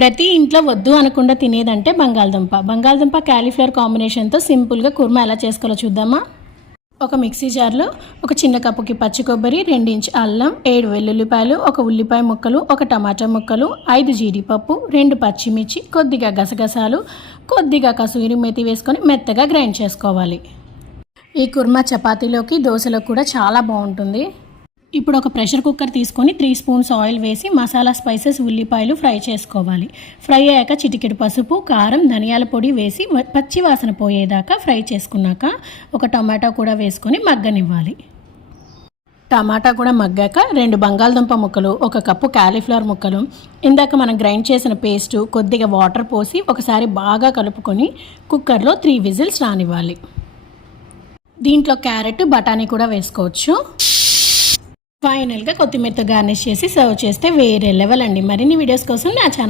ప్రతి ఇంట్లో వద్దు అనకుండా తినేదంటే బంగాళదుంప క్యాలీఫ్లవర్ కాంబినేషన్తో సింపుల్గా కుర్మా ఎలా చేసుకోవాలో చూద్దామా. ఒక మిక్సీ జార్లో ఒక చిన్న కప్పుకి పచ్చి కొబ్బరి, 2 ఇంచ్ అల్లం, 7 వెల్లుల్లిపాయలు, 1 ఉల్లిపాయ ముక్కలు, 1 టమాటా ముక్కలు, 5 జీడిపప్పు, 2 పచ్చిమిర్చి, కొద్దిగా గసగసాలు, కొద్దిగా కసూరి మేతి వేసుకొని మెత్తగా గ్రైండ్ చేసుకోవాలి. ఈ కుర్మా చపాతీలోకి, దోశలోకి కూడా చాలా బాగుంటుంది. ఇప్పుడు ఒక ప్రెషర్ కుక్కర్ తీసుకొని 3 స్పూన్స్ ఆయిల్ వేసి మసాలా స్పైసెస్, ఉల్లిపాయలు ఫ్రై చేసుకోవాలి. ఫ్రై అయ్యాక చిటికెడు పసుపు, కారం, ధనియాల పొడి వేసి పచ్చి వాసన పోయేదాకా ఫ్రై చేసుకున్నాక ఒక టమాటా కూడా వేసుకొని మగ్గనివ్వాలి. టమాటా కూడా మగ్గాక 2 బంగాళదుంప ముక్కలు, 1 కప్పు క్యాలీఫ్లవర్ ముక్కలు, ఇందాక మనం గ్రైండ్ చేసిన పేస్టు, కొద్దిగా వాటర్ పోసి ఒకసారి బాగా కలుపుకొని కుక్కర్లో 3 విజిల్స్ రానివ్వాలి. దీంట్లో క్యారెట్, బఠానీ కూడా వేసుకోవచ్చు. ఫైనల్గా కొత్తిమీరతో గార్నిష్ చేసి సర్వ్ చేస్తే వేరే లెవెల్ అండి. మరిన్ని వీడియోస్ కోసం నా ఛానల్